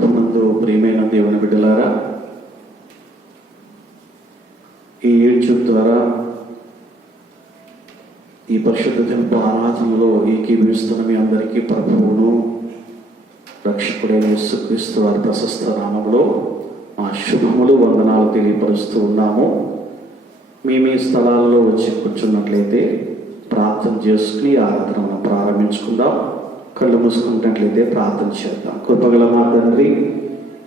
ప్రభునందు ప్రియమైన దేవుని బిడ్డలారా, ఈ యూట్యూబ్ ద్వారా ఈ పరిశుద్ధ దినపు ఆరాధనలో ఏకీభవిస్తున్న మీ అందరికీ ప్రభువును రక్షకుడైన యేసుక్రీస్తు వారి ప్రశస్త నామములో మా శుభములు వందనాలు తెలియపరుస్తూ ఉన్నాము. మీ స్థలాల్లో వచ్చి కూర్చున్నట్లయితే ప్రార్థన చేసుకుని ఆరాధనను ప్రారంభించుకుందాం. కళ్ళు మూసుకున్నట్లయితే ప్రార్థన చేద్దాం. కృపగల మా తండ్రి,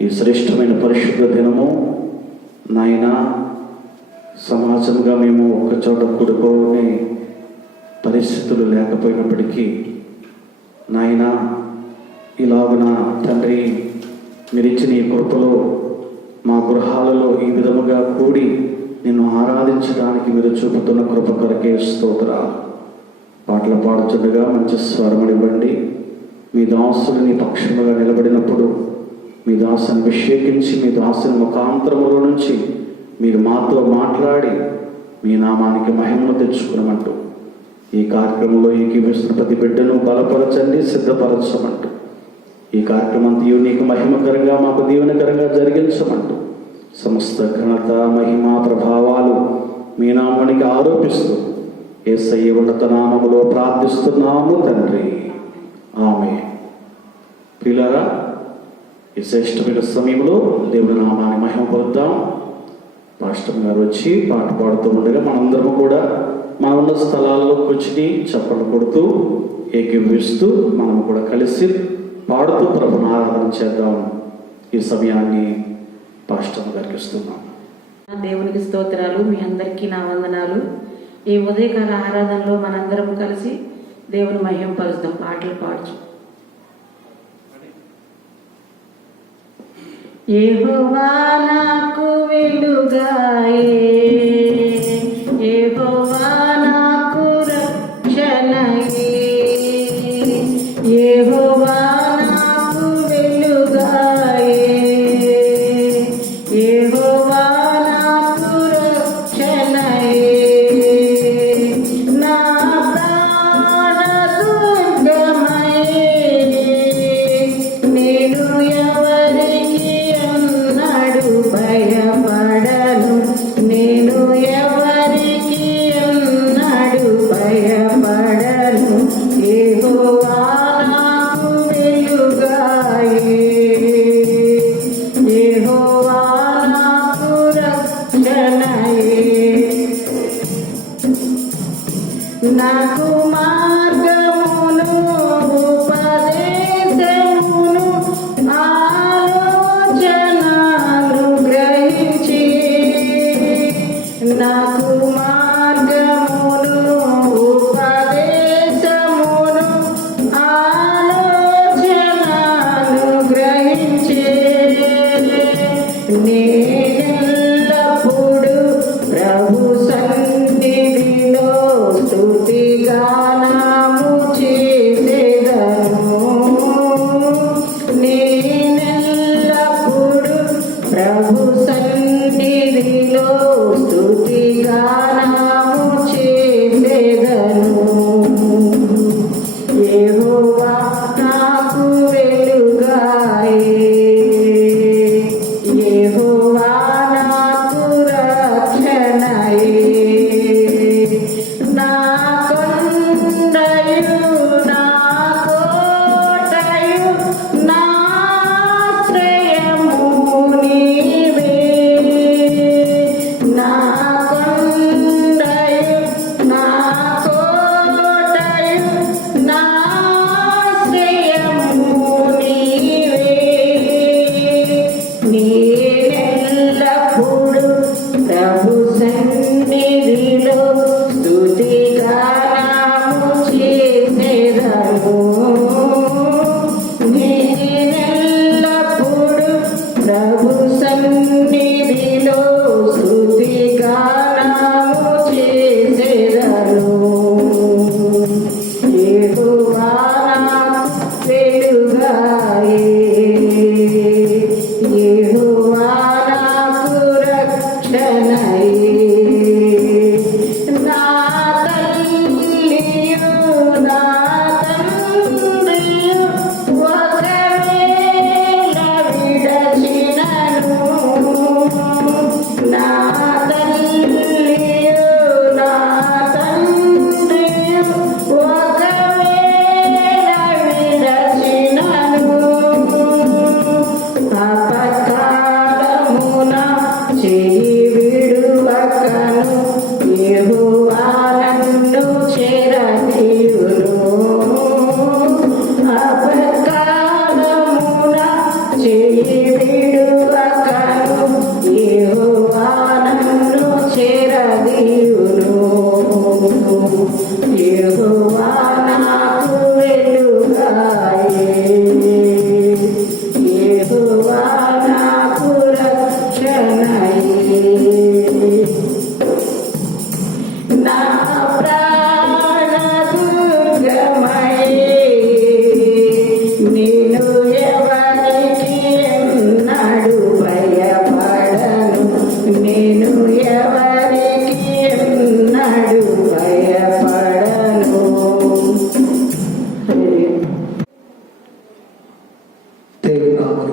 ఈ శ్రేష్టమైన పరిశుద్ధ దినము నాయన, సమాజంగా మేము ఒక చోట కూడుకోనే పరిస్థితులు లేకపోయినప్పటికీ నాయన, ఇలాగున తండ్రి మీరు ఇచ్చిన ఈ కృపలో మా గృహాలలో ఈ విధముగా కూడి నిన్ను ఆరాధించడానికి మీరు చూపుతున్న కృప కొరకే స్తోత్రాలు. పాటలు పాడుతుండగా మంచి స్వరమనివ్వండి. మీ దాసుని నీ పక్షముగా నిలబడినప్పుడు మీ దాసుని అభిషేకించి మీ దాసుని ముఖాంతరములో నుంచి మీరు మాతో మాట్లాడి మీ నామానికి మహిమను తెచ్చుకునమంటూ ఈ కార్యక్రమంలో ఏకీభవిస్తున్న ప్రతి బిడ్డను బలపరచండి, సిద్ధపరచమంటూ ఈ కార్యక్రమం నీకు మహిమకరంగా మాకు దీవెనకరంగా జరిగించమంటూ సమస్త ఘనత మహిమ ప్రభావాలు మీ నామానికి ఆరోపిస్తూ యేసయ్య ఉన్నత నామములో ప్రార్థిస్తున్నాము తండ్రి, ఆమేన్. ప్రియులారా, ఈ శ్రేష్టమైన సమయంలో దేవుని నామాన్ని మహిమ పొందుదాం. పాస్టర్ గారు వచ్చి పాట పాడుతూ ఉండగా మనందరం కూడా మన ఉన్న స్థలాల్లో కూర్చుని చప్పట్లు కొడుతూ ఏకీభవిస్తూ మనం కూడా కలిసి పాడుతూ ప్రభుని ఆరాధన చేద్దాం. ఈ సమయాన్ని పాస్టర్ గారికి ఇస్తున్నాం. దేవునికి స్తోత్రాలు. మీ అందరికీ నా వందనాలు. ఈ ఉదయకాల ఆరాధనలో మనందరం కలిసి దేవుని మహిమ పరుస్తాం. పాటలు పాడుచు. యెహోవా నాకు వెలుగాయే, యెహోవా నాకు రక్షణయే, యెహోవా నాకు వెలుగాయే, యెహోవా నాకు రక్షణయే, నా ప్రాణదుర్గమయే, నేను ఎవరికి అన్నడు భయపడను, నేను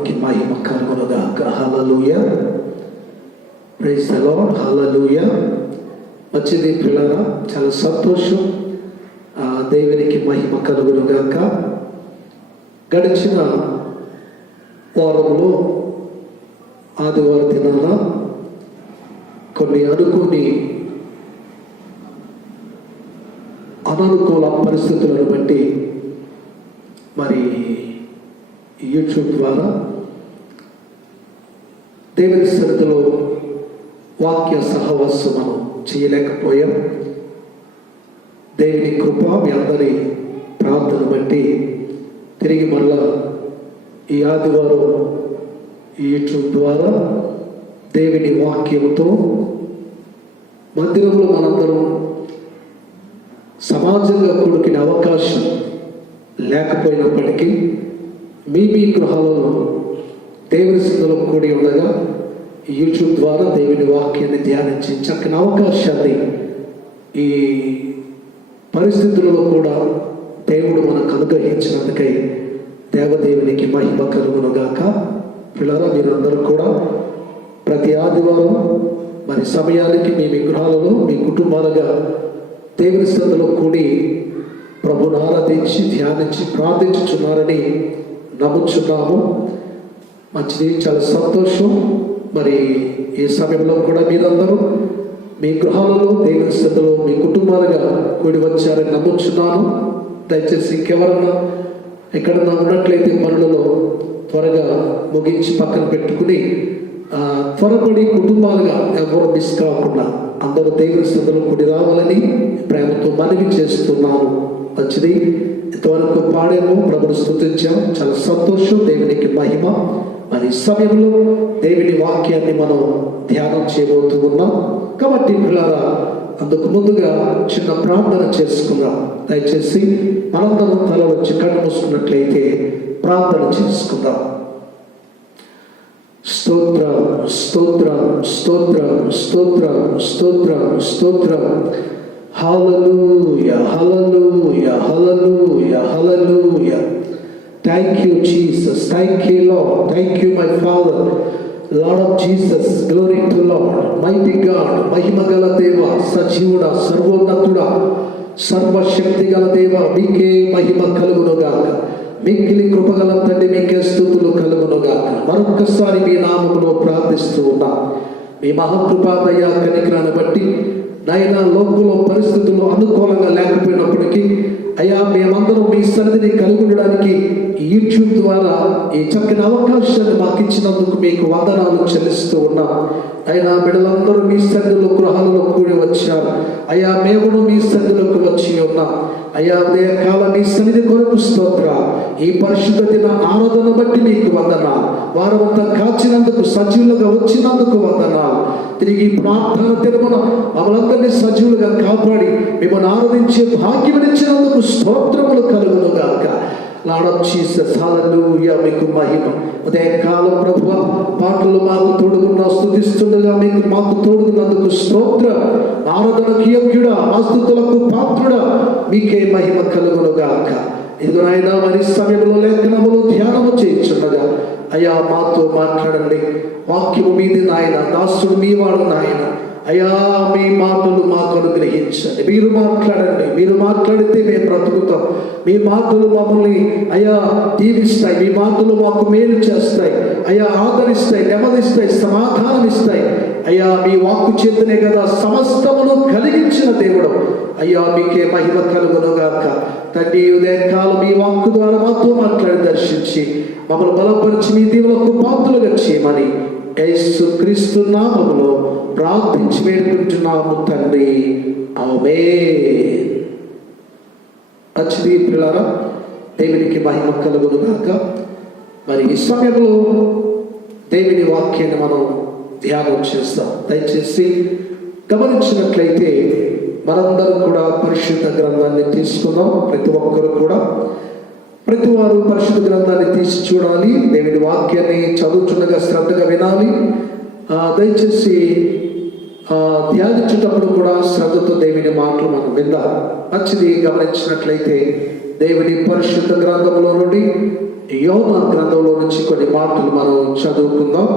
నామానికి మహిమ కలుగునుగాక. Hallelujah. Praise the lord. Hallelujah. మంచిది పిల్లరా, చాలా సంతోషం. దేవునికి మహిమ కలుగునుగాక. గడిచిన వారంలో ఆదివారం దినాన కొన్ని అనుకోని అననుకూల పరిస్థితులను బట్టి మరి యూట్యూబ్ ద్వారా దేవుని సన్నిధిలో వాక్య సహవాసం మనం చేయలేకపోయాం. దేవుని కృప మీ అందరి ప్రార్థన బట్టి తిరిగి మళ్ళా ఈ ఆదివారం యూట్యూబ్ ద్వారా దేవుని వాక్యంతో మందిరంలో మనందరం సమాజంగా కూడుకునే అవకాశం లేకపోయినప్పటికీ మీ గృహాలలో దేవుని సన్నిధిలో కూడి ఉండగా యూట్యూబ్ ద్వారా దేవుని వాక్యాన్ని ధ్యానించి చక్కని అవకాశాన్ని ఈ పరిస్థితులలో కూడా దేవుడు మనకు అనుగ్రహించినందుకై దేవదేవునికి మహిమ కలుగునుగాక. పిల్లరా, మీరందరూ కూడా ప్రతి ఆదివారం మరి సమయానికి మీ గృహాలలో మీ కుటుంబాలుగా దేవుని సన్నిధిలో కూడి ప్రభుని ఆరాధించి ధ్యానించి ప్రార్థించుచున్నారని నమ్ముచున్నాము. మంచిది, చాలా సంతోషం. మరి ఈ సమయంలో కూడా మీరందరూ మీ గృహాలలో దేవుని సన్నిధిలో మీ కుటుంబాలుగా కూడి వచ్చారని నమ్ముచున్నాను. దయచేసి ఇంకెవరన్నా ఎక్కడన్నా ఉన్నట్లయితే పనులలో త్వరగా ముగించి పక్కన పెట్టుకుని త్వరపడి కుటుంబాలుగా ఎవరు మిస్ కాకుండా అందరూ దేవుని సన్నిధిలో కూడి రావాలని ప్రేమతో మనవి చేస్తున్నాను. మంచిది, ఇంతవరకు పాడేమో, ప్రభుని స్తుతించాం, చాలా సంతోషం. దేవునికి మహిమ. మరి సమయంలో దేవుని వాక్యాన్ని మనం ధ్యానం చేయబోతూ ఉన్నాం కాబట్టి పిల్లరా, అందుకు ముందుగా చిన్న ప్రార్థన చేసుకుందాం. దయచేసి మనందరం తల వచ్చి కళ్ళు మూసుకున్నట్లయితే ప్రార్థన చేసుకుందాం. స్తోత్రం, స్తోత్రం, స్తోత్రం, స్తోత్రం, స్తోత్రం, స్తోత్రం. హల్లెలూయా, హల్లెలూయా, హల్లెలూయా, హల్లెలూయా. Thank you, Jesus. Thank you, Lord. Thank you, my Father. Lord of Jesus, glory to Lord. Mighty God, మహిమగల దేవ, సజీవుడా, సర్వోన్నతుడా, సర్వశక్తి గల దేవ, మీకే మహిమ కలుగునుగాక. మిక్కిలి కృపగల తండ్రి, మీకే స్తుతులు కలుగునుగాక. మరొక్కసారి మీ నామములో ప్రార్థిస్తూ ఉన్నా. మీ మహాకృపా దయా కనికరాన్ని బట్టి నాయన లోకంలో పరిస్థితులు అనుకూలంగా లేకపోయినప్పటికీ అయ్యా, మేమందరం మీ సన్నిధిని కలిగి ఉండడానికి యూట్యూబ్ ద్వారా ఈ చక్కని అవకాశాన్ని మాకు ఇచ్చినందుకు మీకు వందనాలు చెల్లిస్తూ ఉన్నాం. అయినా బిడ్డలందరూ మీ సన్నిధిలో గృహాలలో కూడి వచ్చారు. అయ్యా, మేము మీ సన్నిధిలోకి వచ్చి ఉన్నాం. అయ్యా, అదే కాలం మీ సన్నిధి కొరకు స్తోత్ర. ఈ పరిశుద్ధ దిన ఆరాధన బట్టి నీకు వందనాలు. వారమంతా కాచినందుకు, సజీవులుగా వచ్చినందుకు వందనాలు. తిరిగి ప్రార్థన తిరుమల మమ్మల్ందరినీ సజీవులుగా కాపాడి మిమ్మల్ని ఆరాధించే భాగ్యమిచ్చినందుకు స్తోత్రములు కలుగునుగాక. లార్డ్ ఆఫ్ జీసస్, హల్లెలూయా, మీకు మహిమ. ఉదయ కాలం ప్రభువా, పాటలు మాకు తోడుగున్నా స్తుతిస్తుండగా మీకు మాకు తోడుగున్నందుకు స్తోత్రం. ఆరాధనకు యోగ్యుడా, ఆస్తుతులకు పాత్రుడా, మీకే మహిమ కలుగునుగాక. ఇదిగో నాయన, మరి సమయంలో లేఖనములు ధ్యానము చేయించుండగా అయ్యా మాతో మాట్లాడండి. వాక్యము మీది నాయన, దాసుడు మీ వాడు నాయన. అయ్యా, మీ మాటలు మాకు అనుగ్రహించండి. మీరు మాట్లాడండి. మీరు మాట్లాడితే మేము బ్రతుకుతాం. మీ మాటలు మమ్మల్ని అయ్యా దీవిస్తాయి. మీ మాటలు మాకు మేలు చేస్తాయి. అయ్యా, ఆదరిస్తాయి, నెమ్మదిస్తాయి, సమాధానం ఇస్తాయి. అయ్యా, మీ వాక్కు చేతనే కదా సమస్తమును కలిగించిన దేవుడు. అయ్యా, మీకే మహిమ కలుగునుగాక. తండ్రి, ఉదయకాలం మీ వాక్కు ద్వారా మాతో మాట్లాడి దర్శించి మమ్మల్ని బలపరిచి మీ దీవులకు పాత్రలుగా చేయమని యేసు క్రీస్తు నామములో ప్రార్థించి వేడుకుంటున్నాము తండ్రి, ఆమేన్. మంచిది పిల్లరా, దేవునికి మహిమ కలుగునుగాక. మరి ఈ సమయంలో దేవుని వాక్యాన్ని మనం ధ్యానం చేస్తాం. దయచేసి గమనించినట్లయితే మనందరం కూడా పరిశుద్ధ గ్రంథాన్ని తీసుకుందాం. ప్రతి ఒక్కరు కూడా ప్రతి వారు పరిశుద్ధ గ్రంథాన్ని తీసి చూడాలి. దేవుని వాక్యాన్ని చదువుతుండగా శ్రద్ధగా వినాలి. దయచేసి ధ్యానించేటప్పుడు కూడా శ్రద్ధతో దేవుని మాటలు మనం విందాం. మంచిది. గమనించినట్లయితే దేవుని పరిశుద్ధ గ్రంథంలో నుండి యోనా గ్రంథంలో నుంచి కొన్ని మాటలు మనం చదువుకుందాం.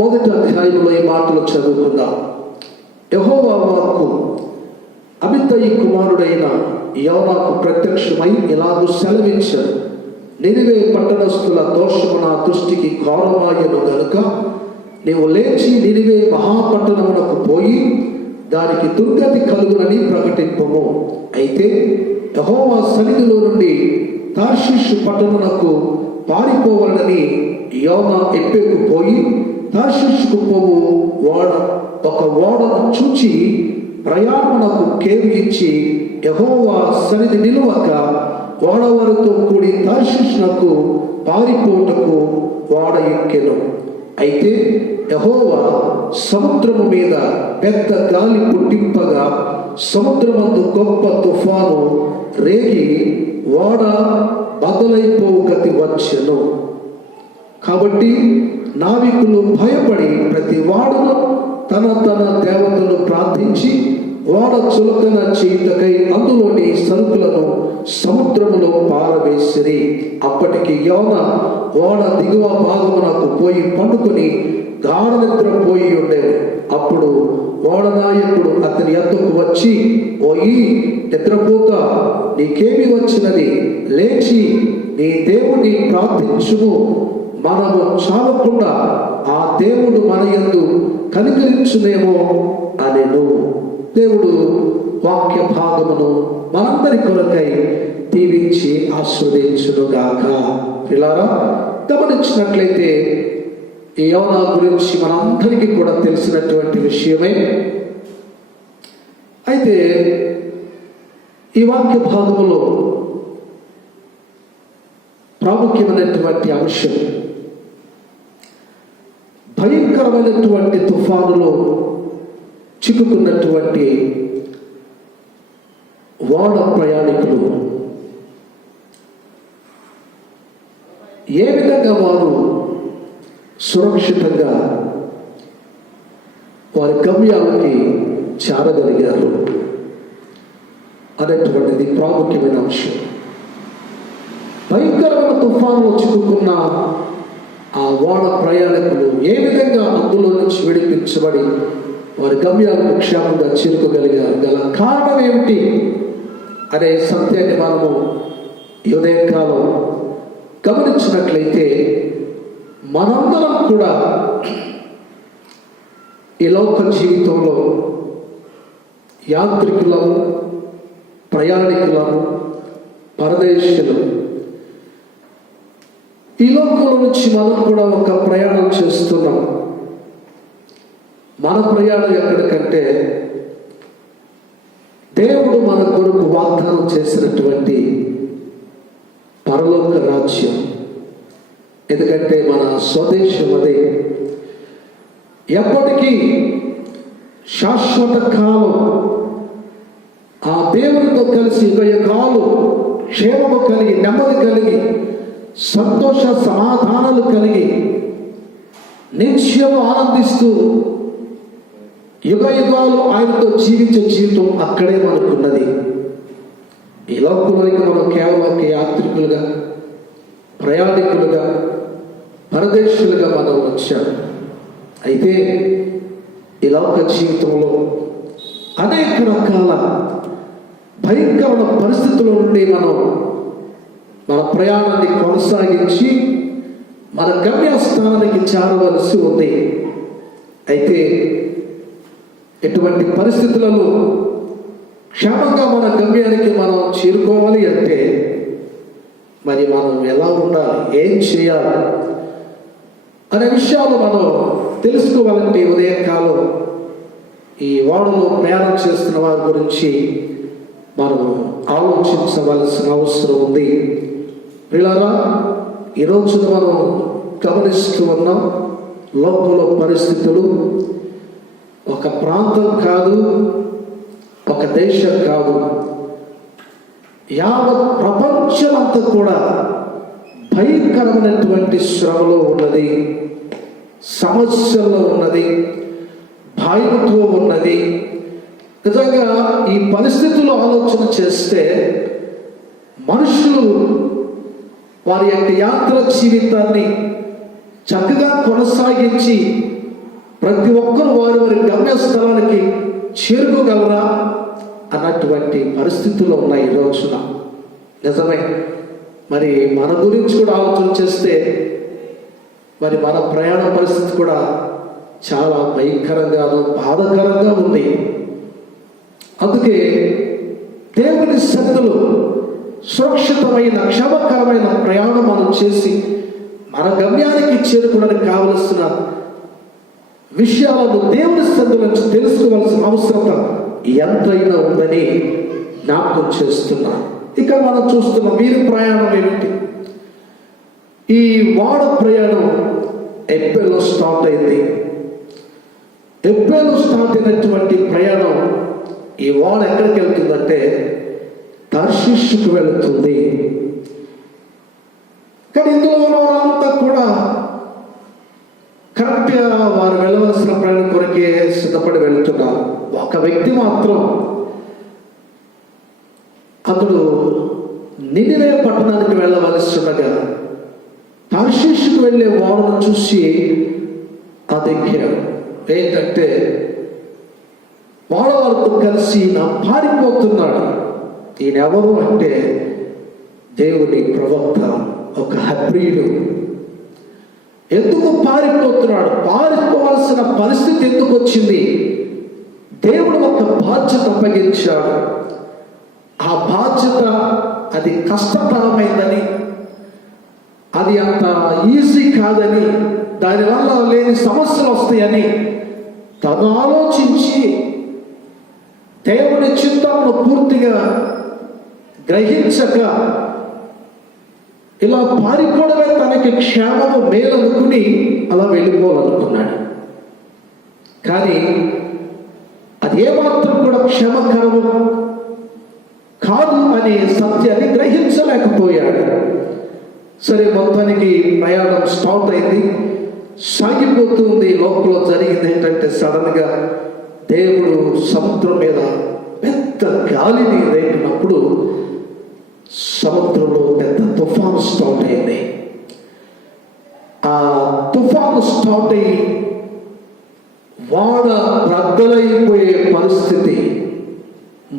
మొదటి అధ్యాయంలో ఈ మాటలు చదువుకుందాం. యెహోవా వాక్కు అమిత్తయి కుమారుడైన యోనాకు ప్రత్యక్షమై ఇలాగూ సెలవించాడు. నినివే పట్టణస్థుల దోషము నా దృష్టికి ఘోరమాయను గనుక నీవు లేచి నినివే మహాపట్టణమునకు పోయి దానికి దుర్గతి కలుగునని ప్రకటింపము. అయితే యెహోవా సన్నిధిలో నుండి తార్షీషు పట్టణమునకు పారిపోవాలని యోనా ఎప్పెకు పోయి తార్షీషుకు పోవు ఒక ఓడను చూచి ప్రయాణమునకు కేవి ఇచ్చి యెహోవా సన్నిధి నిలువక ఓడవారితో కూడి తార్షీషునకు పారిపోటకు ఓడ ఎక్కెను. అయితే యెహోవా సముద్రము మీద పెద్ద గాలి పుట్టింపగా సముద్రమందు గొప్ప తుఫాను రేగి ఓడ బదలైపోవు గతి వచ్చెను. కాబట్టి నావికులు భయపడి ప్రతి వాడును తన దేవతను ప్రార్థించి ఓడ చులకన చేయుటకై అందులోని సరుకులను సముద్రములో పారవేసిరి. అప్పటికి యోనా ఓడ దిగువ భాగమునకు పోయి పండుకొని గాఢ నిద్రపోయి ఉండేది. అప్పుడు ఓడ నాయకుడు అతని యొద్దకు వచ్చి, ఓయి నిద్రపోతా, నీకేమి వచ్చినది? లేచి నీ దేవుని ప్రార్థించుము, మనము చావకుండా ఆ దేవుడు మన యందు కనికరించునేమో అనెను. దేవుడు వాక్య భాగమును మనందరి కొరకై దీవించి ఆశీర్వదించునుగాక. పిల్లారా, గమనించినట్లయితే ఈ యోనా గురించి మనందరికీ కూడా తెలిసినటువంటి విషయమే. అయితే ఈ వాక్య భాగములో ప్రాముఖ్యమైనటువంటి అంశం భయంకరమైనటువంటి తుఫానులో చిక్కుకున్నటువంటి ఓడ ప్రయాణికులు ఏ విధంగా వారు సురక్షితంగా వారి గమ్యాలకి చేరగలిగారు అనేటువంటిది ప్రాముఖ్యమైన అంశం. భయంకరమైన తుఫానులో చిక్కుకున్న ఆ ఓడ ప్రయాణికులు ఏ విధంగా అందులో నుంచి విడిపించబడి వారి గమ్యాలను క్షేమంగా చేరుకోగలిగారు, గల కారణం ఏమిటి అనే సత్యాన్ని మనము ఈ ఉదయకాలం గమనించినట్లయితే మనందరం కూడా ఈ లోక జీవితంలో యాత్రికులము, ప్రయాణికులము, పరదేశులు. ఈ లోకంలో నుంచి మనం కూడా ఒక ప్రయాణం చేస్తున్నాం. మన ప్రయాణం ఎక్కడికంటే దేవుడు మన కొరకు వాగ్దానం చేసినటువంటి పరలోక రాజ్యం. ఎందుకంటే మన స్వదేశం అదే. ఎప్పటికీ శాశ్వత కాలం ఆ దేవునితో కలిసి యుగయుగాలు క్షేమము కలిగి, నెమ్మది కలిగి, సంతోష సమాధానాలు కలిగి నిత్యము ఆనందిస్తూ యుగయుగాలు ఆయనతో జీవించే జీవితం అక్కడే మనకున్నది. ఈ లోకంలోకి మనం కేవలం ఒక యాత్రికులుగా, ప్రయాణికులుగా, పరదేశులుగా మనం వచ్చాం. అయితే ఈ లోక జీవితంలో అనేక రకాల భయంకరమైన పరిస్థితుల నుండి మనం మన ప్రయాణాన్ని కొనసాగించి మన గమ్యస్థానానికి చేరవలసి ఉంది. అయితే ఎటువంటి పరిస్థితులలో క్షేమంగా మన గమ్యానికి మనం చేరుకోవాలి అంటే మరి మనం ఎలా ఉండాలి, ఏం చేయాలి అనే విషయాలు మనం తెలుసుకోవాలంటే ఉదయకాలం ఈ ఓడలో ప్రయాణం చేస్తున్న వారి గురించి మనం ఆలోచించవలసిన అవసరం ఉంది. పిల్లరా, ఈ రోజున మనం గమనిస్తూ ఉన్నాం లోకంలో పరిస్థితులు ఒక ప్రాంతం కాదు, ఒక దేశం కాదు, యావత్ ప్రపంచమంతా కూడా భయంకరమైనటువంటి శ్రమలో ఉన్నది, సమస్యల్లో ఉన్నది, భయంతో ఉన్నది. నిజంగా ఈ పరిస్థితుల్లో ఆలోచన చేస్తే మనుషులు వారి యొక్క యాత్ర జీవితాన్ని చక్కగా కొనసాగించి ప్రతి ఒక్కరు వారి వారి గమ్యస్థలానికి చేరుకోగలరా అన్నటువంటి పరిస్థితుల్లో ఉన్నాయి ఈ రోజున. నిజమే, మరి మన గురించి కూడా ఆలోచన చేస్తే మరి మన ప్రయాణ పరిస్థితి కూడా చాలా భయంకరంగాను బాధకరంగా ఉంది. అందుకే దేవుని సన్నిధిలో సురక్షితమైన క్షేమకరమైన ప్రయాణం మనం చేసి మన గమ్యానికి చేరుకోవడానికి కావలసిన విషయాలను దేవుని సన్నిధి నుంచి తెలుసుకోవాల్సిన అవసరత ఎంతైనా ఉందని జ్ఞాపకం చేస్తున్నా. ఇక్కడ మనం చూస్తున్నాం వీరి ప్రయాణం ఏమిటి? ఈ వాడ ప్రయాణం ఎప్పేలో స్టార్ట్ అయింది. ఎప్పేలో స్టార్ట్ అయినటువంటి ప్రయాణం ఈ వాడ ఎక్కడికి వెళ్తుందంటే తర్షీషుకు వెళుతుంది. కానీ ఇందులో అంతా కూడా కరెక్ట్గా వారు వెళ్ళవలసిన ప్రయాణం కొరకే సిద్ధపడి వెళ్తున్నారు. ఒక వ్యక్తి మాత్రం అతడు నినివే పట్టణానికి వెళ్ళవలసి ఉండగా తర్షీషుకు వెళ్ళే వాడను చూసి అదెక్కాడు. ఏంటంటే వాడవారితో కలిసి నా పారిపోతున్నాడు. ఈయనెవరు అంటే దేవుని ప్రవక్త, ఒక హబ్రీయుడు. ఎందుకు పారిపోతున్నాడు? పారిపోవాల్సిన పరిస్థితి ఎందుకు వచ్చింది? దేవుడు ఒక బాధ్యత అప్పగించాడు. ఆ బాధ్యత అది కష్టతరమైందని, అది అంత ఈజీ కాదని, దానివల్ల లేని సమస్యలు వస్తాయని తను ఆలోచించి దేవుని చిత్తాలను పూర్తిగా గ్రహించక ఇలా పారిపోవడమే తనకి క్షేమము మేలనుకుని అలా వెళ్ళిపోవాలనుకున్నాడు. కానీ అది ఏమాత్రం కూడా క్షేమకరము కాదు అనే సత్యాన్ని గ్రహించలేకపోయాడు. సరే, మొత్తానికి ప్రయాణం స్టార్ట్ అయింది, సాగిపోతుంది. లోపల జరిగింది ఏంటంటే సడన్గా దేవుడు సముద్రం మీద పెద్ద గాలిని రేపినప్పుడు సముద్రంలో పెద్ద తుఫాను స్టార్ట్ అయింది. ఆ తుఫాను స్టార్ట్ అయ్యి వాడ రద్దలైపోయే పరిస్థితి,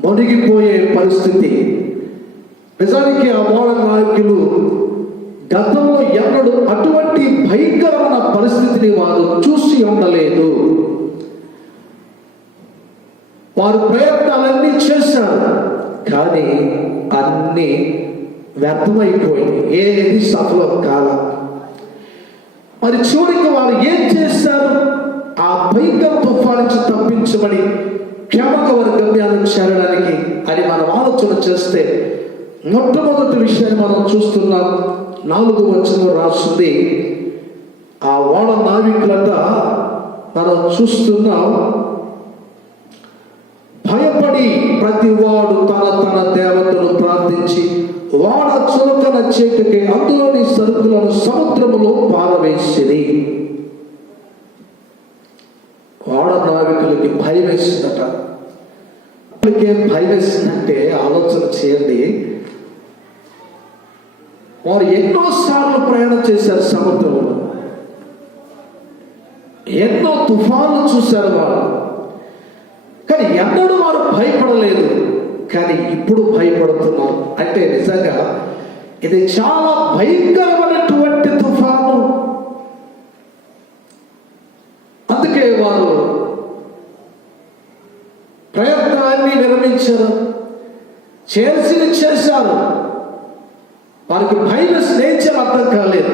మునిగిపోయే పరిస్థితి. నిజానికి ఆ వాడ నాయకులు గతంలో ఎన్నడూ అటువంటి భయంకరమైన పరిస్థితిని వారు చూసి ఉండలేదు. వారు ప్రయత్నాలన్నీ చేశారు, కానీ అన్నీ వ్యర్థమైపోయింది, ఏది సఫలం కాల. మరి చివరికి వారు ఏం చేశారు? ఆ భయంకర తుఫాను నుంచి తప్పించబడి క్షేమంగా వారి గమ్యాన్ని చేరడానికి అని మనం ఆలోచన చేస్తే మొట్టమొదటి విషయాన్ని మనం చూస్తున్నాం. 4వ వచనంలో రాస్తుంది, ఆ ఓడ నావికులట మనం చూస్తున్నాం, భయపడి ప్రతివాడు తన తన దేవతను ప్రార్థించి వాడ చులకన చేటుకి అందులోని సరుకులను సముద్రములో పారవేసిరి. వాడ నావికులకి భయం వేసిందట. భయం వేసిందంటే ఆలోచన చేయండి, వారు ఎన్నోసార్లు ప్రయాణం చేశారు సముద్రంలో, ఎన్నో తుఫాన్లు చూశారు వారు, కానీ ఎన్నడూ వారు భయపడలేదు. కానీ ఇప్పుడు భయపడుతున్నారు. అంటే నిజంగా ఇది చాలా భయంకరమైనటువంటి తుఫాను. అందుకే వారు ప్రయత్నాన్ని విరమించారు, చేశారు. వారికి భయం స్నేహించారు, అర్థం కాలేదు.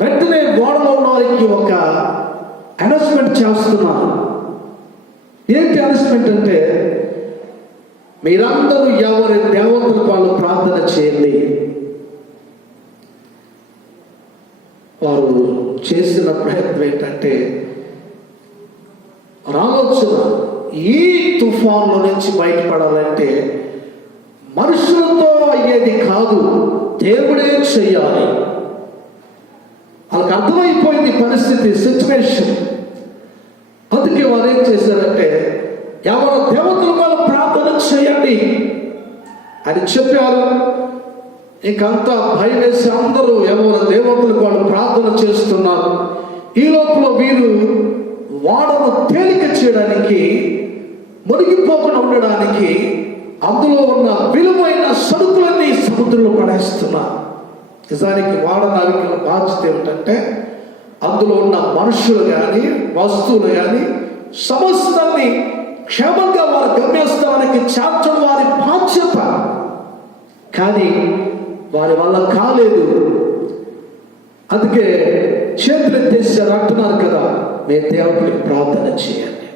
వెంటనే ఓడలో ఉన్న వారికి ఒక అనౌన్స్మెంట్ చేస్తున్నారు. ఏంటి అనౌన్స్మెంట్ అంటే, మీరందరూ ఎవరి దేవతలకు వాళ్ళు ప్రార్థన చేయండి. వారు చేసిన ప్రయత్నం ఏంటంటే, ఆలోచన ఈ తుఫాన్ల నుంచి బయటపడాలంటే మనుషులతో అయ్యేది కాదు, దేవుడే చెయ్యాలి. వాళ్ళకి అర్థమైపోయింది పరిస్థితి, సిచ్యువేషన్. అందుకే వారు ఏం చేశారంటే, ఎవరు దేవతల వాళ్ళు ప్రార్థన చేయండి అని చెప్పారు. ఇంకంతా భయం వేసి అందరూ ఎవరు దేవతలకు వాళ్ళు ప్రార్థన చేస్తున్నారు. ఈ లోపల వీరు వాడను తేలిక చేయడానికి, మునిగిపోకుండా ఉండడానికి అందులో ఉన్న విలువైన సరుకులన్నీ సముద్రంలో పడేస్తున్నారు. నిజానికి వాడ నావికుల బాధ్యత ఏమిటంటే అందులో ఉన్న మనుషులు కానీ వస్తువులు కానీ సమస్తాన్ని క్షేమంగా వారి గమ్యస్థానానికి చేర్చడం వారి బాధ్యత. కానీ వారి వల్ల కాలేదు. అందుకే చేతులు ఎత్తేసారు, అంటున్నారు కదా, మేము దేవుడికి ప్రార్థన చేయండి.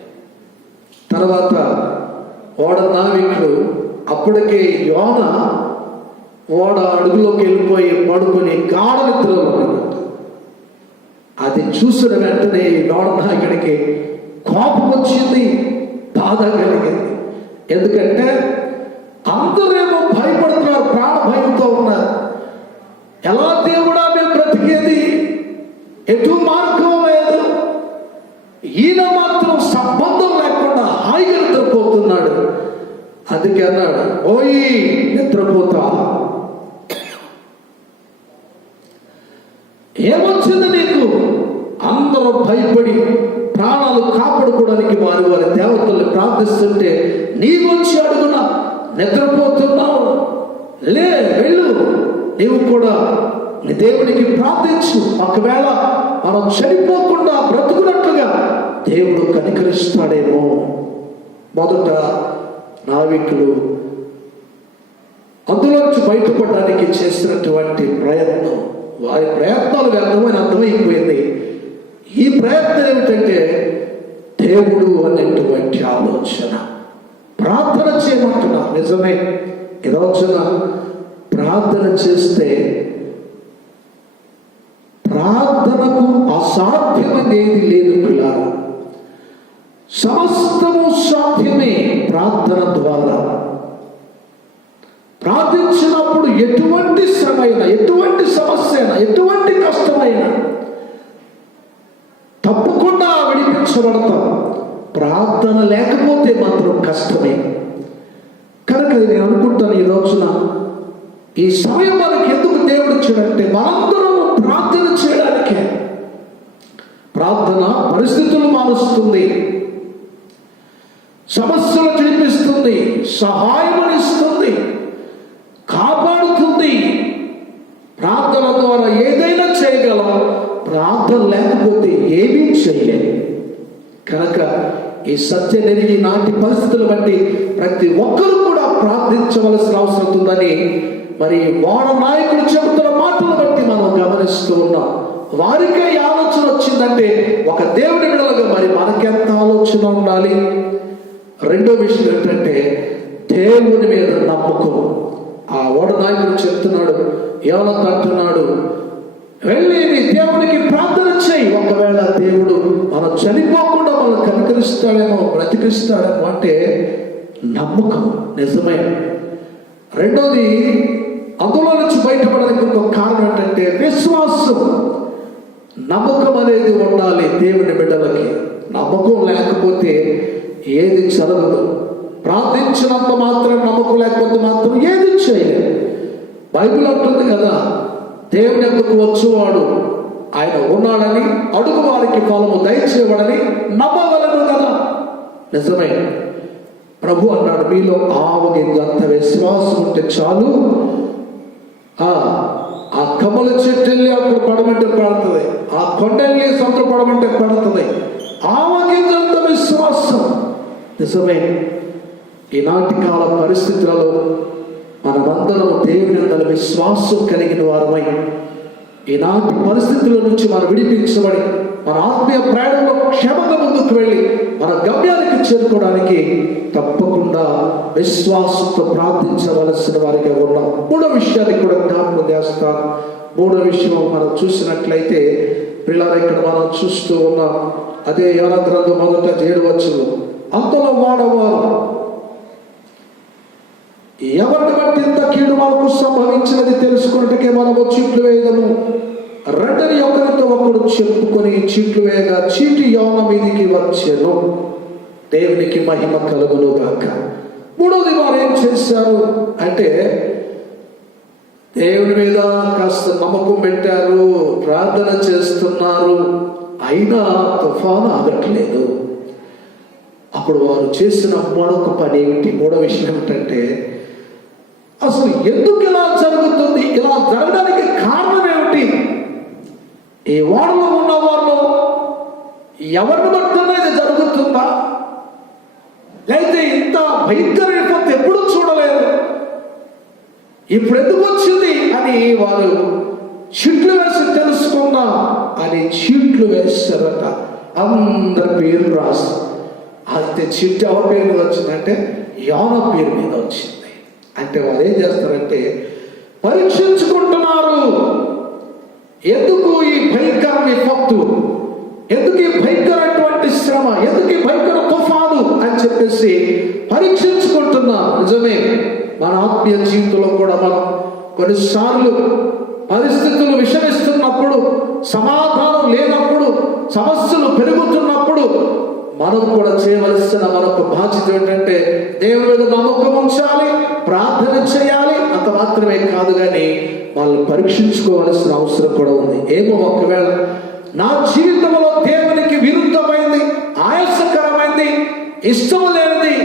తర్వాత ఓడ నావికులు అప్పటికే యోన ఓడ అడుగులోకి వెళ్ళిపోయి పడుకొని గాఢ నిద్రలో ఉన్నాడు. అది చూసిన వెంటనే ఓడ నాయకుడికి కోపం వచ్చింది, బాధ కలిగింది. ఎందుకంటే అందరేమో భయపడుతున్నారు, ప్రాణ భయంతో ఉన్నారు. ఎలా దేవుడా మేము బ్రతికేది, ఎటు మార్గం లేదు. ఈయన మాత్రం సంబంధం లేకుండా హాయిగా నిద్రపోతున్నాడు. అందుకే అన్నాడు, ఓయి నిద్రపోతా, ఏమొచ్చింది నీకు? అందరూ భయపడి ప్రాణాలు కాపాడుకోవడానికి వారి వారి దేవతల్ని ప్రార్థిస్తుంటే నీవొచ్చి అడుగున నిద్రపోతున్నావు. లే, వెళ్ళు, నీవు కూడా నీ దేవునికి ప్రార్థించు. ఒకవేళ మనం చనిపోకుండా బ్రతుకున్నట్లుగా దేవుడు కనికరిస్తాడేమో. మొదట నావికులు అందులోంచి బయటపడడానికి చేసినటువంటి ప్రయత్నం, వారి ప్రయత్నాలు వ్యర్థమని అర్థమైపోయింది. ఈ ప్రయత్నం ఏమిటంటే దేవుడు అనేటువంటి ఆలోచన. ప్రార్థన చేయమంటున్నా. నిజమే, ఈ రోజున ప్రార్థన చేస్తే ప్రార్థనకు అసాధ్యమనేది లేదు పిల్లారా. సమస్తము సాధ్యమే ప్రార్థన ద్వారా. ప్రార్థించినప్పుడు ఎటువంటి శ్రమ అయినా, ఎటువంటి సమస్య అయినా, ఎటువంటి కష్టమైనా తప్పకుండా విడిపించబడతాం. ప్రార్థన లేకపోతే మాత్రం కష్టమే. కనుక నేను అనుకుంటాను, ఈ రోజున ఈ సమయం మనకి ఎందుకు దేవుడు ఇచ్చాడంటే మనందరం ప్రార్థన చేయడానికే. ప్రార్థన పరిస్థితులు మారుస్తుంది, సమస్యలు విడిపిస్తుంది, సహాయం ఇస్తుంది, కాపాడుతుంది. ప్రార్థన ద్వారా ఏదైనా చేయగలం. ప్రార్థన లేకపోతే ఏమీ చేయలేం. కనుక ఈ సత్యం ఎరిగి నాటి పరిస్థితులు బట్టి ప్రతి ఒక్కరూ కూడా ప్రార్థించవలసిన అవసరం ఉందని మరి వాడ నాయకులు చెబుతున్న మాటలు బట్టి మనం గమనిస్తూ ఉన్నాం. వారికే ఈ ఆలోచన వచ్చిందంటే ఒక దేవుడి బిడ్డలుగా మరి మనకెంత ఆలోచన ఉండాలి. రెండో విషయం ఏంటంటే దేవుని మీద నమ్మకం. ఆ ఓడ నాయకుడు చెప్తున్నాడు, యోనాతో అంటున్నాడు, వెళ్ళి నీ దేవునికి ప్రార్థన చేయి. ఒకవేళ దేవుడు మనం చనిపోకుండా మనం కనికరిస్తాడేమో, బ్రతికిస్తాడేమో అంటే నమ్మకం. నిజమే. రెండోది, అందులో నుంచి బయటపడడానికి ఒక కారణం ఏంటంటే విశ్వాసం. నమ్మకం అనేది ఉండాలి దేవుని బిడ్డలకి. నమ్మకం లేకపోతే ఏది జరగదు. ప్రార్థించినంత మాత్రం నమ్మకం లేకపోతే మాత్రం ఏది చేయలేదు. బైబిల్ అంటుంది కదా, దేవుని ఎందుకు వచ్చేవాడు ఆయన ఉన్నాడని, అడుగు వారికి ఫలము దయచేవాడని నమ్మగలను కదా. నిజమే. ప్రభు అన్నాడు, మీలో ఆవగింజంత విశ్వాసం ఉంటే చాలు. ఆ కమల చెట్టు వెళ్ళి అక్కడ పడమంటే పడుతుంది, ఆ కొండల్ని సొంత పడమంటే పడుతుంది. ఆవగింజంత విశ్వాసం. నిజమే. ఈనాటి కాల పరిస్థితులలో మనమందరం దేవుని యందు విశ్వాసం కలిగిన వారమై ఈనాటి పరిస్థితుల నుంచి మనం విడిపించబడి మన ఆత్మీయ ప్రయాణంలో క్షేమంగా ముందుకు వెళ్ళి మన గమ్యానికి చేరుకోవడానికి తప్పకుండా విశ్వాసంతో ప్రార్థించవలసిన వారిగా ఉన్నాం. మూడో విషయాన్ని కూడా జ్ఞాపకం చేస్తాను. మూడో విషయం మనం చూసినట్లయితే పిల్లలు ఇక్కడ మనం చూస్తూ ఉన్నాం. అదే యోనా గ్రంథం 1:7 అంతలో వాడవారు ఎవరిని బట్టి ఇంత కీడు మనకు సంభవించినది తెలుసుకున్నట్టుకే మనము చీట్లు వేయదము. రెండని ఒకరితో ఒకడు చెప్పుకొని చీట్లు వేయగా చీటి యోన మీదికి వచ్చెను. దేవునికి మహిమ కలుగును గాక. మూడోది వారు ఏం చేశారు అంటే దేవుని మీద కాస్త నమ్మకం పెట్టారు, ప్రార్థన చేస్తున్నారు, అయినా తుఫాను ఆగట్లేదు. అప్పుడు వారు చేసిన మరొక పని ఏమిటి? మూడో విషయం ఏమిటంటే, అసలు ఎందుకు ఇలా జరుగుతుంది, ఇలా జరగడానికి కారణం ఏమిటి? ఈ ఓడలో ఉన్న వాళ్ళు ఎవరిని బట్టున్నా ఇది జరుగుతుందా, లేకపోతే ఇంత భయంకర విపత్తు ఎప్పుడూ చూడలేదు, ఇప్పుడు ఎందుకు వచ్చింది అని వారు చీట్లు వేసి తెలుసుకుందాం అని చీట్లు వేస్తారట. అందరి పేరు రాసి, అయితే చీట్ ఎవరి పేరు మీద వచ్చిందంటే యోనా పేరు మీద వచ్చింది. అంటే వాళ్ళు ఏం చేస్తారంటే పరీక్షించుకుంటున్నారు, ఎందుకు ఈ భయంకర విపత్తు, ఎందుకు ఈ భయంకరటువంటి శ్రమ, ఎందుకు ఈ భయంకర తుఫాను అని చెప్పేసి పరీక్షించుకుంటున్నారు. నిజమే, మన ఆత్మీయ జీవితంలో కూడా మనం కొన్నిసార్లు పరిస్థితులు విషమిస్తున్నప్పుడు, సమాధానం లేనప్పుడు, సమస్యలు పెరుగుతున్నప్పుడు మనం కూడా చేయవలసిన మరొక బాధ్యత ఏంటంటే దేవుని మీద నమ్మకం ఉంచాలి, ప్రార్థన చేయాలి. అంత మాత్రమే కాదు కానీ వాళ్ళని పరీక్షించుకోవాల్సిన అవసరం కూడా ఉంది. ఏమో ఒకవేళ నా జీవితంలో దేవునికి విరుద్ధమైంది, ఆయాసకరమైంది, ఇష్టం లేనిది,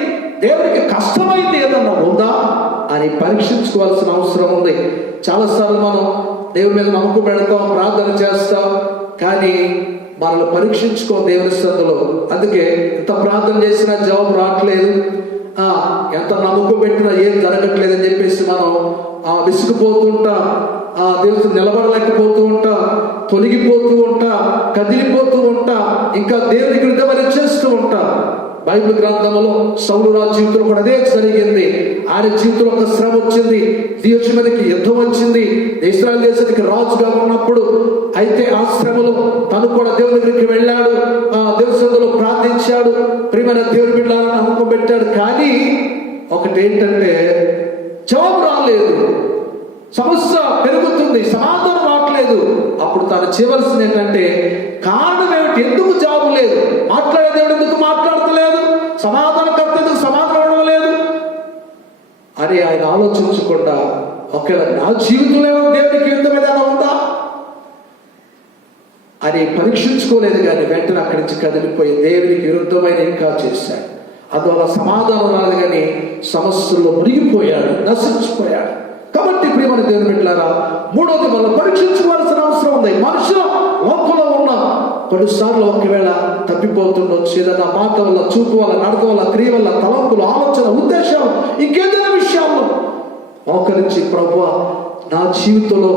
దేవునికి కష్టమైంది ఏదన్నా ఉందా అని పరీక్షించుకోవాల్సిన అవసరం ఉంది. చాలాసార్లు మనం దేవుని మీద నమ్మకం పెడతాం, ప్రార్థన చేస్తాం, కానీ మనల్ని పరీక్షించుకో దేవుని సన్నిధిలో. అందుకే ఎంత ప్రార్థన చేసినా జవాబు రావట్లేదు, ఎంత నమ్మకం పెట్టినా ఏం జరగట్లేదు అని చెప్పేసి మనం విసిగిపోతూ ఉంటాం, దేవుడు నిలబడలేకపోతూ ఉంటాం, తొలగిపోతూ ఉంటాం, కదిలిపోతూ ఉంటాం, ఇంకా దేవునికి విరుద్ధమని చేస్తూ ఉంటాం. బైబిల్ గ్రంథంలో సౌలు రాజు జీవితంలో కూడా అదే జరిగింది. ఆయన జీవితంలో ఒక శ్రమ వచ్చింది, దేశం మీదకి యుద్ధం వచ్చింది, ఇశ్రాయేలు దేశానికి రాజుగా ఉన్నప్పుడు. అయితే ఆ శ్రమలో తను కూడా దేవుని దగ్గరికి వెళ్ళాడు, దేవుని సన్నిధిలో ప్రార్థించాడు, ప్రియమైన దేవుని బిడ్డలను నమ్మకం పెట్టాడు. కానీ ఒకటేంటంటే జవాబు రాలేదు, సమస్య పెరుగుతుంది, సమాధానం రావట్లేదు. అప్పుడు తను చేయవలసింది ఏంటంటే, కారణం ఏమిటి, ఎందుకు జవాబు లేదు, మాట్లాడే దేవుడు ఎందుకు మాట్లాడతలేదు, సమాధానకర్త ఎందుకు సమాధానం ఇవ్వడం లేదు అని ఆయన ఆలోచించకుండా, ఒకవేళ నా జీవితంలో దేవునికి యుద్ధమైన ఉందా అని పరీక్షించుకోలేదు. కానీ వెంటనే అక్కడి నుంచి కదిలిపోయి దేవునికి విరుద్ధమైన ఇంకా చేశాడు. అందువల్ల సమాధానం రాదు, కానీ సమస్యల్లో మునిగిపోయాడు, నశించిపోయాడు. కాబట్టి ప్రియమైన దేవుని బిడ్డలారా, మూడోది మనం పరీక్షించుకోవాల్సిన అవసరం ఉంది. మనుషులు లోపల ఉన్న కొన్నిసార్లు ఒకవేళ తప్పిపోతుండొచ్చు, ఏదైనా మాట వల్ల, చూపు వల్ల, నడక వల్ల, క్రియ వల్ల, తలంపులు, ఆలోచన, ఉద్దేశాలు, ఇంకేదైనా విషయాల్లో మోకరించి ప్రభువా నా జీవితంలో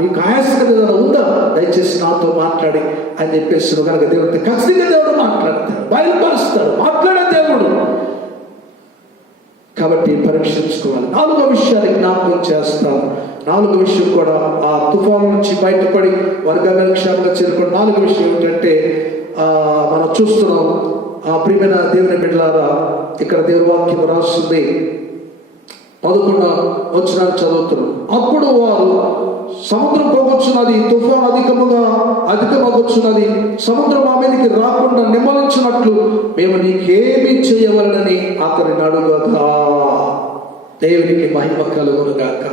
మీకు ఆయాసకర ఏదైనా ఉందా, దయచేసి నాతో మాట్లాడి అని చెప్పేసి కనుక దేవుడితో ఖచ్చితంగా దేవుడు మాట్లాడతాడు, బయలుపరుస్తాడు, మాట్లాడే దేవుడు. కాబట్టి పరీక్షించుకోవాలి. నాలుగో విషయాన్ని జ్ఞాపకం చేస్తాను. నాలుగో విషయం కూడా ఆ తుఫాను నుంచి బయటపడి వర్గాన్ని క్షేమంగా చేరుకోవడం. నాలుగో విషయం ఏమిటంటే మనం చూస్తున్నాం, ప్రియమైన దేవుని బిడ్డలారా, ఇక్కడ దేవుని వాక్యం రాస్తుంది, 11వ వచనాన్ని చదువుతున్నాం. అప్పుడు వారు సముద్రం పోగొచ్చున్నది, తుఫాను అధికమగొచ్చున్నది, సముద్రం మా మీదకి రాకుండా నిమ్మలించినట్లు మేము నీకేమి చేయవలనని అతనిని అడుగగా. దేవునికి మహిమ కలుగునుగాక.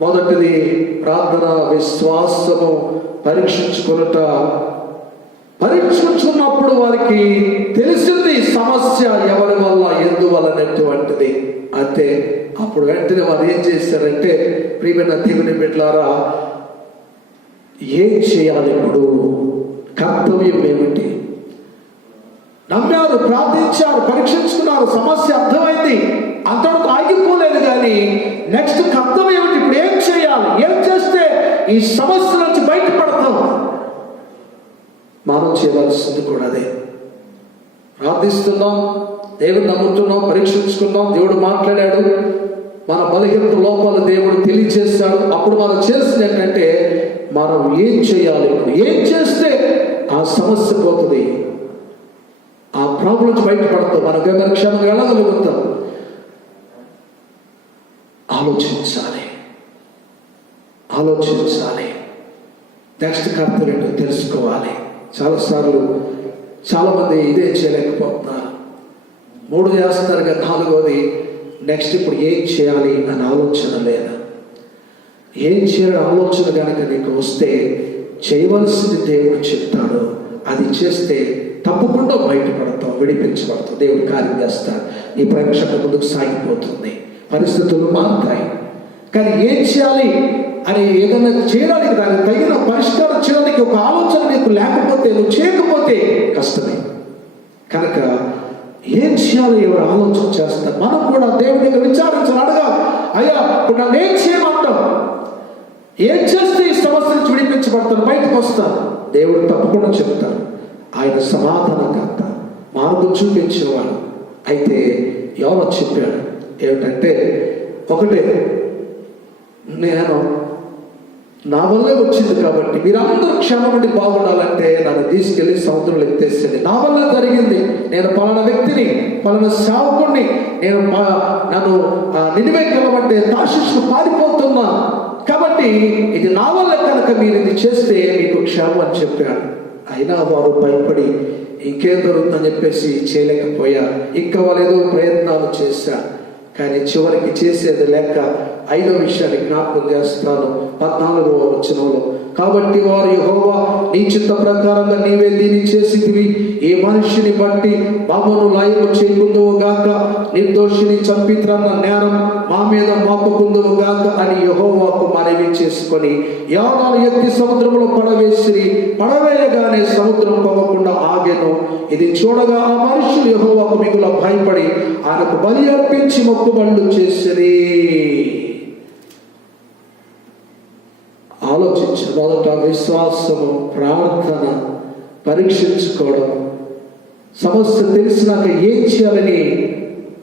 మొదటిది ప్రార్థన, విశ్వాసము పరీక్షించుకునుట. పరీక్షించుకున్నప్పుడు వారికి తెలిసింది సమస్య ఎవరి వల్ల, ఎందువలనటువంటిది. అంతే. అప్పుడు వెంటనే వారు ఏం చేశారంటే, ప్రియమైన దేవుని బిడ్డలారా, ఏం చేయాలి, ఇప్పుడు కర్తవ్యం ఏమిటి? నమ్మారు, ప్రార్థించారు, పరీక్షించుకున్నారు, సమస్య అర్థమైంది, అంతటితో ఆగిపోలేదు. కానీ నెక్స్ట్ కర్తవ్యం ఏమిటి, ఇప్పుడు ఏం చేయాలి, ఏం చేస్తే ఈ సమస్య నుంచి బయటపడతాం? మనం చేయవలసింది కూడా అదే. ప్రార్థిస్తున్నాం, దేవుడు నమ్ముతున్నాం, పరీక్షించుకున్నాం, దేవుడు మాట్లాడాడు, మన బలహీనత లోపాలు దేవుడు తెలియజేశాడు. అప్పుడు మనం చేసింది ఏంటంటే, మనం ఏం చేయాలి, ఏం చేస్తే ఆ సమస్య పోతుంది, ఆ ప్రాబ్లం నుంచి బయటపడతాం, మనకు ఏమైనా క్షేమంగా వెళ్ళగలుగుతాం. ఆలోచించాలి. నెక్స్ట్ కర్తవ్యం తెలుసుకోవాలి. చాలాసార్లు చాలామంది ఇదే చేయలేకపోతున్నారు, 3 చేస్తున్నారు కానీ 4వది నెక్స్ట్ ఇప్పుడు ఏం చేయాలి అని ఆలోచన లేదా. ఏం చేయాలని ఆలోచన కనుక నీకు వస్తే చేయవలసింది దేవుడు చెప్తాడు, అది చేస్తే తప్పకుండా బయటపడతాం, విడిపించబడతాం, దేవుడు కార్యం చేస్తాడు. ఈ ప్రేక్షక ముందుకు సాగిపోతుంది, పరిస్థితులు మారుతాయి. కానీ ఏం చేయాలి అని ఏదైనా చేయడానికి, దానికి తగిన పరిష్కారం చేయడానికి ఒక ఆలోచన నీకు లేకపోతే, నువ్వు చేయకపోతే కష్టమే. కనుక ఏం చేయాలి ఎవరు ఆలోచన చేస్తారు. మనం కూడా దేవుడి దగ్గర విచారించాలి, అడగాలి. అయ్యా ఇప్పుడు నన్ను ఏం చేయమంటాం, ఏం చేస్తే ఈ సమస్య నుంచి విడిపించబడతాను, బయటకు వస్తాను. దేవుడు తప్పకుండా చెప్తారు. ఆయన సమాధానకర్త, మార్గం చూపించేవాడు. అయితే యోనా చెప్పాడు ఏమిటంటే, ఒకటే, నేను నా వల్లే వచ్చింది కాబట్టి మీరందరూ క్షేమం నుండి బాగుండాలంటే నన్ను తీసుకెళ్లి సముద్రంలో ఎత్తేసింది. నా వల్ల జరిగింది, నేను పలానా వ్యక్తిని, పలానా సేవకుడిని, నేను నన్ను నినివేకి వెళ్ళమంటే తార్షీషుకు పారిపోతున్నా, కాబట్టి ఇది నా వల్ల కనుక మీరు ఇది చేస్తే మీకు క్షేమం అని చెప్పాడు. అయినా వారు భయపడి ఇంకేం దొరుకుతుందని చెప్పేసి చేయలేకపోయారు. ఇంకా వాళ్ళు ఏదో ప్రయత్నాలు చేశారు. కానీ చివరికి చేసేది లేక 5వ విషయాన్ని జ్ఞాపకం చేస్తాను, 14వ వచనంలో. కాబట్టి వారు యెహోవా నీ చిత్త ప్రకారంగా నీవే దీన్ని చేసితివి, ఈ మనిషిని బట్టి మమ్మను లయము చేయకుందువు గాక, నిర్దోషిని చంపిత్రన్న నేరం మా మీద మోపకుందువు గాక అని యెహోవాకు మనవి చేసుకొని యోనాను ఎత్తి సముద్రంలో పడవేసిరి. పడవేయగానే సముద్రం పొగకుండా ఆగెను. ఇది చూడగా ఆ మనుషులు యెహోవాకు మిగుల భయపడి ఆయనకు బలి అర్పించి మొక్కుబళ్ళు చేసిరి. ఆలోచించు. మొదట విశ్వాసము, ప్రార్థన, పరీక్షించుకోవడం, సమస్య తెలిసినాక ఏం చేయాలని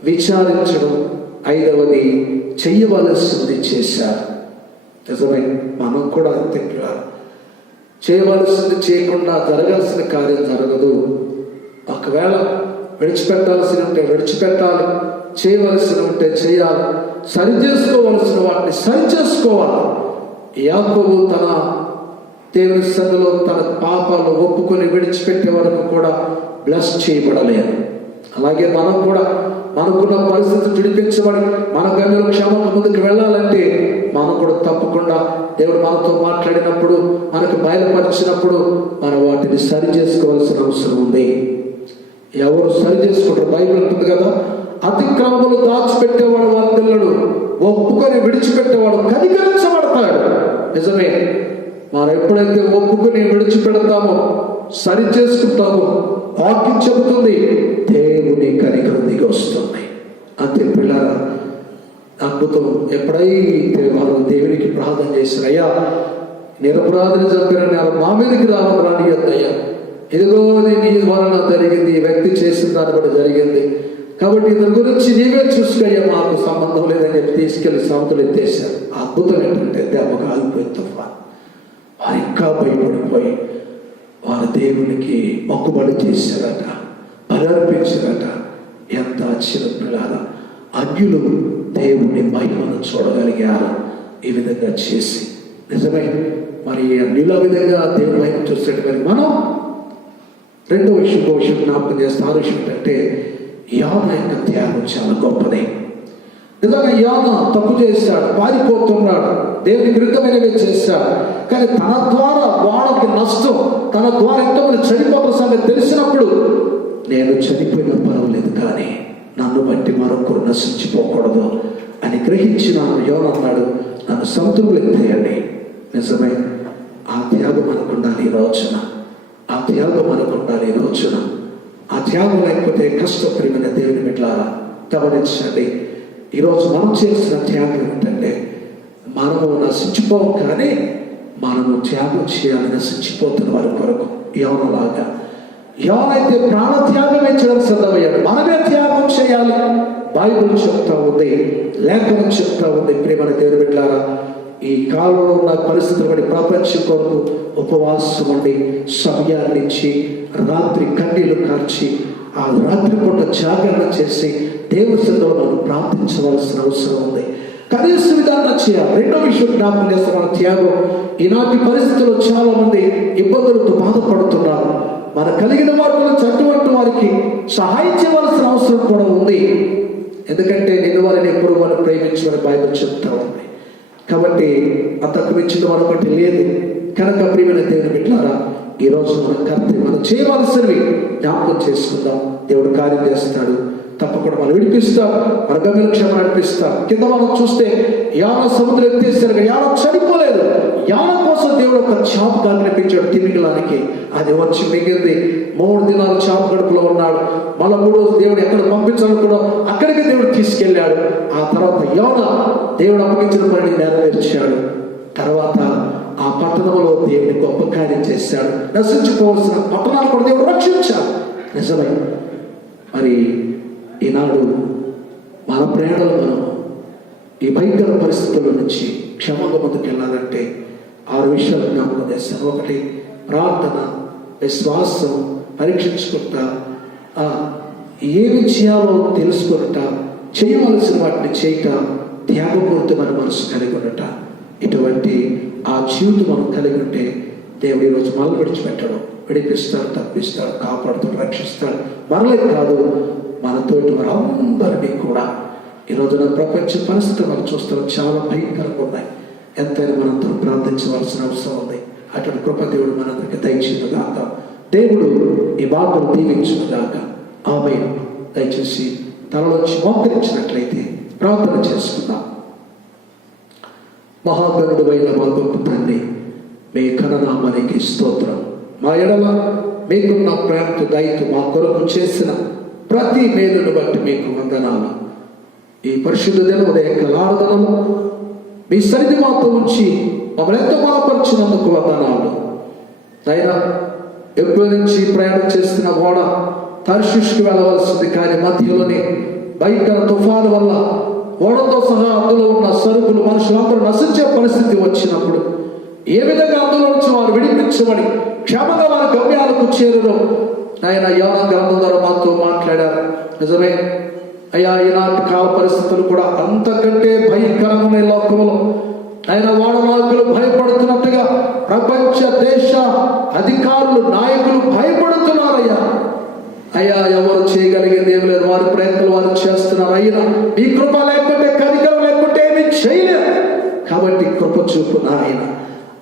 విచారించడం, 5వది చెయ్యవలసింది చేశారు. నిజమే, మనం కూడా అంతే. చేయవలసింది చేయకుండా జరగాల్సిన కార్యం జరగదు. ఒకవేళ విడిచిపెట్టాల్సి ఉంటే విడిచిపెట్టాలి, చేయవలసి ఉంటే చేయాలి, సరి చేసుకోవలసిన వాటిని సరి చేసుకోవాలి. యాకోబు తన దేవుని సన్నిధిలో తన పాపాలు ఒప్పుకొని విడిచిపెట్టే వరకు కూడా బ్లెస్ చేయబడలేదు. అలాగే మనం కూడా మనకున్న పరిస్థితి విడిపించబడి మన గమ్యం క్షేమంగా ముందుకు వెళ్ళాలంటే మనం కూడా తప్పకుండా దేవుడు మనతో మాట్లాడినప్పుడు, మనకు బయలుపరిచినప్పుడు మనం వాటిని సరి చేసుకోవాల్సిన అవసరం ఉంది. ఎవరు సరి చేసుకుంటారు? బైబిల్ ఉంటుంది కదా, అతిక్రమములు దాచిపెట్టేవాడు వర్ధిల్లడు, ఒప్పుకొని విడిచిపెట్టేవాడు కనికరించబడతాడు. నిజమే, మనం ఎప్పుడైతే ఒప్పుకొని విడిచిపెడతామో, సరి చేసుకుంటామో, వాక్యం చెబుతుంది దేవుని కనికరం దిగి వస్తుంది. అంతే పిల్లరా, అద్భుతం. ఎప్పుడైతే వారు దేవునికి ప్రార్థన చేశారు, అయ్యా నిరపరాధిని చంపిన మా మీదకి రాని అయ్యా, ఇదిగో నీ వలన జరిగింది, ఈ వ్యక్తి చేసిన దాన్ని బట్టి జరిగింది, కాబట్టి ఇతని గురించి నీవే చూసుకయ్యా, మాకు సంబంధం లేదని చెప్పి తీసుకెళ్లి సముద్రం ఎత్తేశారు. అద్భుతం ఏంటంటే దెబ్బగా ఆగిపోయి తుఫాన్. వారు ఇంకా భయపడిపోయి వారు దేవునికి మొక్కుబడి చేశారట, బలర్పించారట. ఎంత ఆశ్చర్యం పిల్లల! అన్యులు దేవుని మహిమను చూడగలిగారు ఈ విధంగా చేసి. నిజమే, మరి అన్యుల విధంగా దేవుని మహిమ చూస్తే మరి మనం రెండో విషయం జ్ఞాపకం చేస్తే, ఆ విషయం ఏంటంటే యోనా యొక్క త్యాగం చాలా గొప్పది. నిజంగా యోనా తప్పు చేశాడు, పారిపోతున్నాడు, దేవునికి విరుద్ధమైనవి చేశాడు. కానీ తన ద్వారా వాడకి నష్టం, తన ద్వారా ఎంతోమంది చనిపోతున్న సంగతి తెలిసినప్పుడు, నేను చనిపోయినా పర్వాలేదు కానీ నన్ను బట్టి మరొకరు నశించిపోకూడదు అని గ్రహించిన యోనా అన్నాడు, నన్ను సముద్రంలో ఎత్తేయండి. నిజమే, ఆ త్యాగం అనుకుండాలి ఈ రోజున, ఆ త్యాగం అనుకుండాలి ఈ రోజున. ఆ త్యాగం లేకపోతే కష్టపడిన దేవుని బిడ్డలారా గమనించండి. ఈరోజు మనం చేసిన త్యాగం ఏంటంటే, మనము నశించిపోవు కానీ మనము త్యాగం చేయాలి నశించిపోతున్న వారి కొరకు. యోనాలాగా, యోనైతే ప్రాణ త్యాగమే చేయడానికి సిద్ధమయ్యాడు. మనమే త్యాగం చేయాలి. బైబిల్ చెప్తా ఉంది, లేఖనం చెప్తా ఉంది. ప్రియమైన దేవుని బిడ్డలారా, ఈ కాలంలో ఉన్న పరిస్థితులు బట్టి ప్రపంచం కొరకు ఉపవాసం ఉండి, సమయాన్ని ఇచ్చి, రాత్రి కన్నీళ్లు కార్చి, ఆ రాత్రి పూట జాగరణ చేసి దేవుని సన్నిధిలో మనం ప్రార్థించవలసిన అవసరం ఉంది. కనీస విధానం చేయాలి. రెండో విషయం జ్ఞాపకం చేస్తే, మన త్యాగం ఈనాటి పరిస్థితుల్లో చాలా మంది ఇబ్బందులతో బాధపడుతున్నారు. మన కలిగిన వారిలో అటువంటి వారికి సహాయం చేయవలసిన అవసరం కూడా ఉంది. ఎందుకంటే నిన్ను వారిని ఎప్పుడు వారిని ప్రేమించమని బైబిల్ చెప్తా ఉంది. కాబట్టి అంతకు మించిన మరొకటి లేదు. కనుక ప్రియమైన దేవుని బిడ్డలారా, ఈ రోజు మన కర్తవ్యం, మనం చేయవలసినవి జ్ఞాపకం చేసుకుందాం. దేవుడు కార్యం చేస్తాడు, తప్పకుండా మనం విడిపిస్తాం, మన గమ్యం క్షేమ నడిపిస్తాం. కింద మనం చూస్తే యాన సముద్రం ఎత్తేసారు, యాన చనిపోలేదు. యాన కోసం దేవుడు ఒక చాప కనిపించాడు తిమింగలానికి. అది వచ్చి మిగిలింది. 3 దినాలు చాప గడుపులో ఉన్నాడు. మళ్ళీ 3 రోజు దేవుడు ఎక్కడ పంపించాలనుకున్నా అక్కడికి దేవుడు తీసుకెళ్ళాడు. ఆ తర్వాత యోన దేవుడు అప్పగించిన పనిని నెరవేర్చాడు. తర్వాత ఆ పట్టణంలో దేవుని గొప్ప కార్యం చేశాడు. నశించుకోవాల్సిన పట్టణాలు కూడా దేవుడు రక్షించాడు. నిజమే. మరి ఈనాడు మన ప్రయాణంలో మనం ఈ భయంకర పరిస్థితుల నుంచి క్షేమంగా ముందుకు వెళ్ళాలంటే 6 విషయాలు జ్ఞాపకం చేశాను. 1, ప్రార్థన, విశ్వాసం, పరీక్షించుకుంటా, ఏమి చేయాలో తెలుసుకుంటా, చేయవలసిన వాటిని చేయట, త్యాగపూరితమైన మనసు కలిగి ఉండట. ఇటువంటి ఆ జీవితం మనం కలిగి ఉంటే దేవుడు ఈరోజు మనల్ని విడిచిపెట్టడం, విడిపిస్తాడు, తప్పిస్తాడు, కాపాడుతాడు, రక్షిస్తాడు. మనలే కాదు, మనతోటి మనందరినీ కూడా. ఈరోజు నా ప్రపంచ పరిస్థితులు మనం చూస్తాం, చాలా భయంకరంగా ఉన్నాయి. ఎంతైనా మనంతో ప్రార్థించవలసిన అవసరం ఉంది. అటువంటి కృప దేవుడు మనందరికీ దయచేయనుగాక. దేవుడు ఈ బాధను దీవించునుగాక. ఆమేన్. దయచేసి తలలోంచి మోకరించినట్లయితే ప్రార్థన చేసుకుందాం. మహాగణుడు అయిన మా గొప్ప తండ్రి, మీ ఘననామానికి స్తోత్రం. మా ఎడల మీకున్న ప్రేమతో, దయతో మా కొరకు చేసిన ప్రతి మేలును బట్టి మీకు వందనాలు. ఈ పరిశుద్ధ దిన ఉదయకాల ఆరాధనలో మీ సన్నిధి మాతో ఉంచి మమ్మల్ని ఎంతో బలపరిచినందుకు వందనాలు. అయినా ఎప్పటి నుంచి ప్రయాణం చేస్తున్న ఓడ తర్షీషుకు వెళ్ళవలసింది, కానీ మధ్యలోనే భయంకర తుఫాను వల్ల ఓడతో సహా అందులో ఉన్న సరుకులు, మనుషులందరూ నశించే పరిస్థితి వచ్చినప్పుడు ఏ విధంగా అందులో నుంచి వారు విడిపించబడి క్షేమంగా వారి గమ్యాలకు చేరడం ఆయన యోన గ్రంథం ద్వారా మాతో మాట్లాడారు. నిజమే అయ్యా, ఈనాటి కాల పరిస్థితులు కూడా అంతకంటే భయంకరమైన లోకంలో ఆయన వాడవాకులు భయపడుతున్నట్టుగా ప్రపంచ దేశ అధికారులు, నాయకులు భయపడుతున్నారయ్యా. అయ్యా, ఎవరు చేయగలిగేది ఏమి లేదు. వారి ప్రయత్నాలు వారు చేస్తున్నారు. అయినా మీ కృప లేకుంటే, కనికరం లేకుంటే ఏమి చేయలేదు. కాబట్టి కృప చూపు నాయన.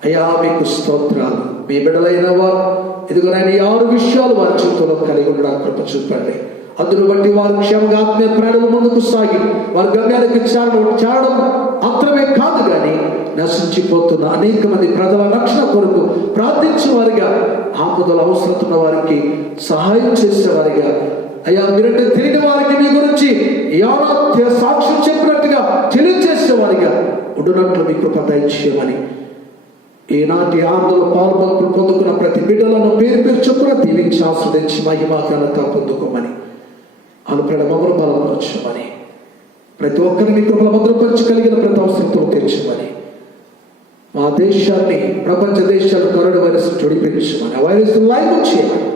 అయ్యా, మీకు స్తోత్రాలు. మీ బిడ్డలైన వారు ఇదిగోనైనా ఈ 6 విషయాలు వారి జీవితంలో కలిగి ఉండడానికి కృప చూపండి. అందును బట్టి వారు క్షేమంగా ఆత్మీయ ప్రయాణం ముందుకు సాగి వారి గమ్యానికి చేరడం మాత్రమే కాదు, కానీ నశించిపోతున్న అనేక మంది ప్రజల రక్షణ కొరకు ప్రార్థించే వారిగా, ఆపదల అవసరతున్న వారికి సహాయం చేసేవారిగా, అయ్యా మీరంటే తెలియని వారికి మీ గురించి సాక్ష్యం చెప్పినట్టుగా తెలియజేసేవారిగా ఉండునట్లు మీ కృప దయచేయమని ఈనాటి ఆందోళన పాల్పంపులు పొందుకున్న ప్రతి బిడ్డలను పేరు చొప్పున దీవించి ఆస్వాదించి మహిమ ఘనత పొందుకోమని, అనుకున్న మమ్మల్ని బలపరచమని, ప్రతి ఒక్కరిని మీ కృపల భద్రపరచగలిగిన ప్రతి అవసరంతో తీర్చమని, మా దేశాన్ని ప్రపంచ దేశాలు కరోనా వైరస్ జొడిపించమని, ఆ వైరస్ లైవ్ చేయమని,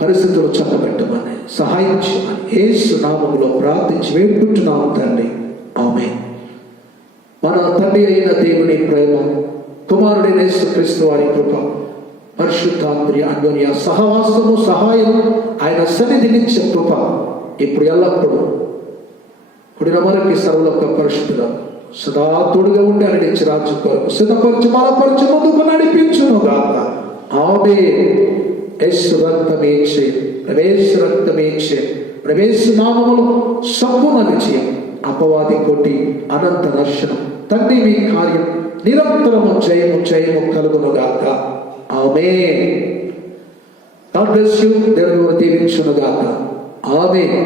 పరిస్థితులు చక్కబెట్టమని, సహాయం చేయమని యేసు నామములో ప్రార్థించి వేడుకుంటున్నాము తండ్రి. ఆమేన్. మన తండ్రి అయిన దేవుని ప్రేమ, కుమారుడైన యేసుక్రీస్తు వారి కృప, పరిశుద్ధాత్మ అన్యోన్య సహవాసము, సహాయం, ఆయన సన్నిధి నుంచి కృప ఇప్పుడు ఎల్లప్పుడూ కుడిన మనకి సర్వలోక పరిశుద్ధుల సదా తోడుగా ఉండి ఆయన నుంచి రాజ్యం కొరకు సిద్ధపరచు, బలపరచు, ముందుకు నడిపించునుగాక. ఆమేన్. యేసు రక్తమే చేయ, ప్రవేశ రక్తమే చేయ, ప్రవేశ నామములు సంపూర్ణ విజయం, అపవాది కొట్టి అనంత దర్శనం, తండ్రి మీ కార్యం నిరంతరము జయము జయము కలుగునుగాక. ఆమేన్. God bless you. దేవుడు దీవించునుగాక. ఆమేన్.